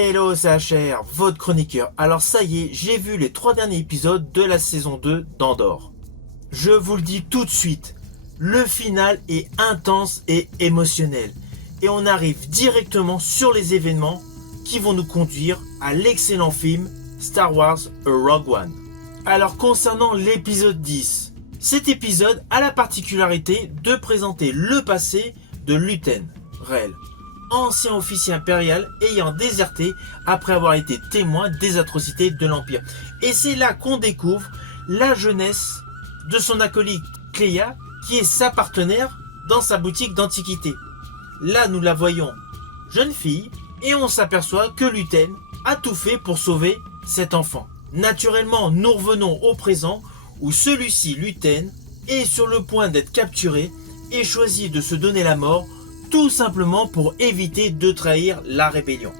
Hello, c'est HR, votre chroniqueur. Alors ça y est, j'ai vu les 3 derniers épisodes de la saison 2 d'Andor. Je vous le dis tout de suite, le final est intense et émotionnel. Et on arrive directement sur les événements qui vont nous conduire à l'excellent film Star Wars A Rogue One. Alors concernant l'épisode 10, cet épisode a la particularité de présenter le passé de Luthen Rael, ancien officier impérial ayant déserté après avoir été témoin des atrocités de l'Empire. Et c'est là qu'on découvre la jeunesse de son acolyte Kleya, qui est sa partenaire dans sa boutique d'antiquités. Là, nous la voyons jeune fille et on s'aperçoit que Luthen a tout fait pour sauver cet enfant. Naturellement, nous revenons au présent où celui-ci, Luthen, est sur le point d'être capturé et choisit de se donner la mort tout simplement pour éviter de trahir la rébellion.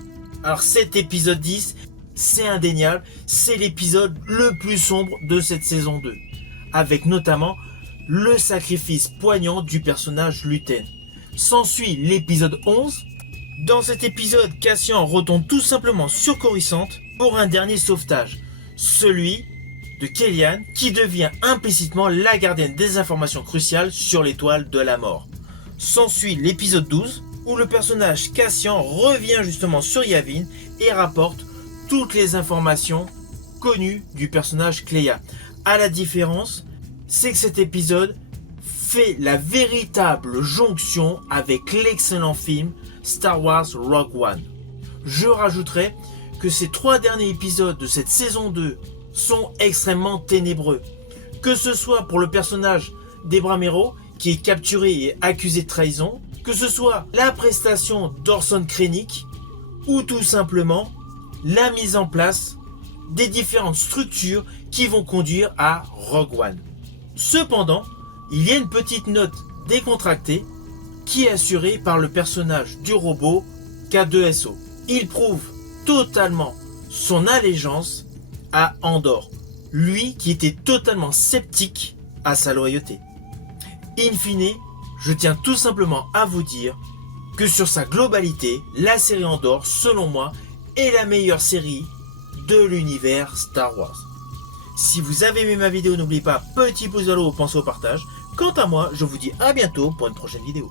Alors cet épisode 10, c'est indéniable, c'est l'épisode le plus sombre de cette saison 2, avec notamment le sacrifice poignant du personnage Luthen. S'ensuit l'épisode 11. Dans cet épisode, Cassian retombe tout simplement sur Coruscant pour un dernier sauvetage, celui de Kellyanne, qui devient implicitement la gardienne des informations cruciales sur l'étoile de la mort. S'ensuit l'épisode 12, où le personnage Cassian revient justement sur Yavin et rapporte toutes les informations connues du personnage Kleya. À la différence, c'est que cet épisode fait la véritable jonction avec l'excellent film Star Wars Rogue One. Je rajouterai que ces 3 derniers épisodes de cette saison 2 sont extrêmement ténébreux. Que ce soit pour le personnage d'Ebra Mero, qui est capturé et accusé de trahison, que ce soit la prestation d'Orson Krennic, ou tout simplement la mise en place des différentes structures qui vont conduire à Rogue One. Cependant, il y a une petite note décontractée qui est assurée par le personnage du robot K2SO. Il prouve totalement son allégeance à Andor, lui qui était totalement sceptique à sa loyauté. In fine, je tiens tout simplement à vous dire que sur sa globalité, la série Andor, selon moi, est la meilleure série de l'univers Star Wars. Si vous avez aimé ma vidéo, n'oubliez pas, petit pouce vers le haut, pensez au partage. Quant à moi, je vous dis à bientôt pour une prochaine vidéo.